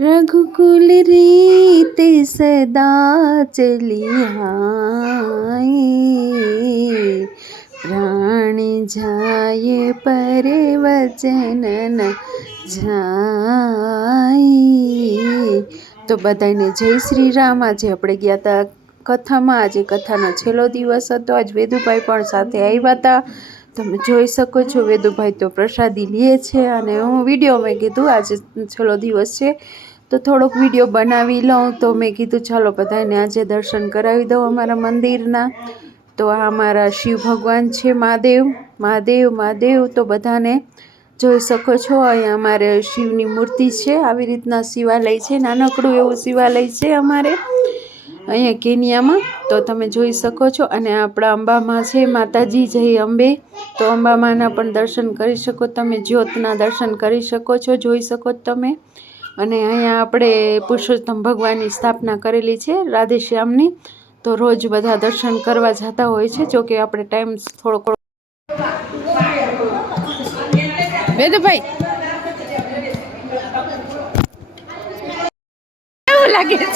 रघुकुल रीत सदा चली आए, प्राण जाए पर वचन न जाए। तो बधाने जय श्री राम। आज આપણે ગયા હતા કથામાં। આજે કથાનો છેલ્લો દિવસ હતો। આજ વેદુભાઈ પણ સાથે આવ્યા હતા। તમે જોઈ શકો છો વેદુભાઈ તો પ્રસાદી લે છે અને હું વિડીયોમાં કીધું આજે છેલ્લો દિવસ છે તો થોડોક વિડીયો બનાવી લઉં। તો મેં કીધું ચાલો બધાને આજે દર્શન કરાવી દઉં અમારા મંદિરના। તો આ અમારા શિવ ભગવાન છે, મહાદેવ। તો બધાને જોઈ શકો છો અહીંયા અમારે શિવની મૂર્તિ છે। આવી રીતના શિવાલય છે, નાનકડું એવું શિવાલય છે અમારે અહીંયા કેનિયામાં। તો તમે જોઈ શકો છો અને આપણા અંબામાં છે માતાજી જય અંબે। તો અંબામાના પણ દર્શન કરી શકો તમે, જ્યોતના દર્શન કરી શકો છો, જોઈ શકો તમે। અને અહીંયા આપણે પુરુષોત્તમ ભગવાનની સ્થાપના કરેલી છે રાધેશ્યામની। તો રોજ બધા દર્શન કરવા જતા હોય છે। જોકે આપણે ટાઈમ થોડોક વેદુભાઈ એવું લાગે છે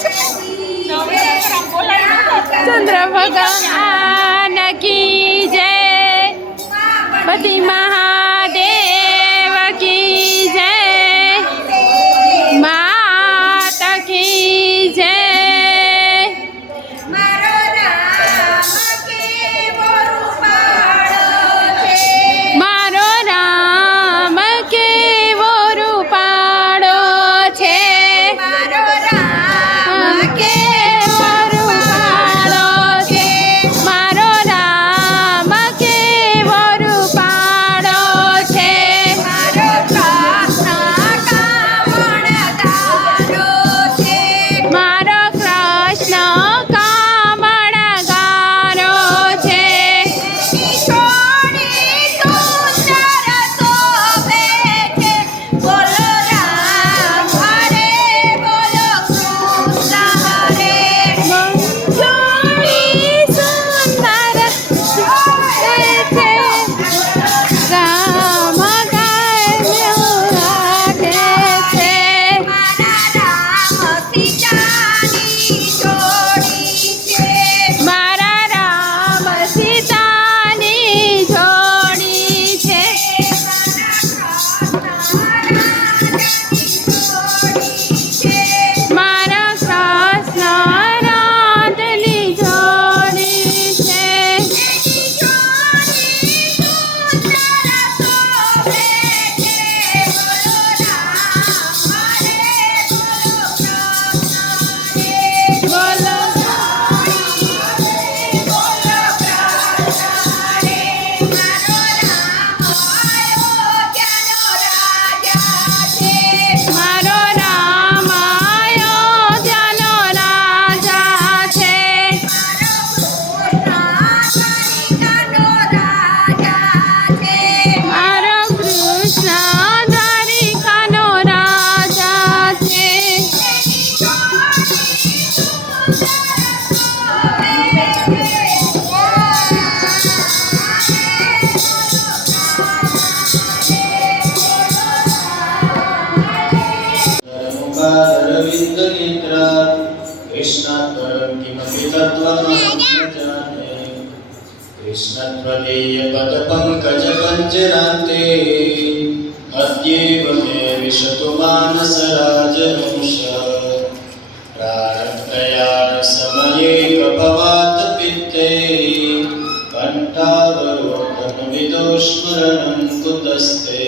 ચંદ્ર ભગવાન કી જય, પતિ મહાદેવ કી જય, માતા કી જય। कृष्णत्वदीयपदपङ्कजपञ्जरान्ते अद्यैव मे विशतु मानसराजवंश प्रारब्धयानसमये कपवात पित्ते कण्ठावरोधनविदोस्मरणं कुतस्ते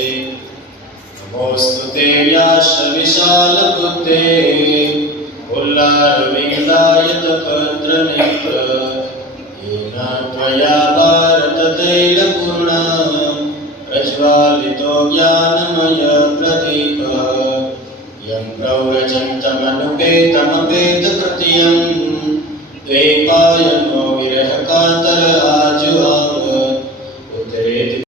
नमोऽस्तु ते व्यासविशालबुद्धे उल्लारविन्दायतभद्रनेत्र येन त्वया भारततैलपूर्णः प्रज्वालितो ज्ञानमय प्रदीपः यं प्रव्रजन्तमनुपेतमपेतकृत्यं द्वैपायनो विरहकान्त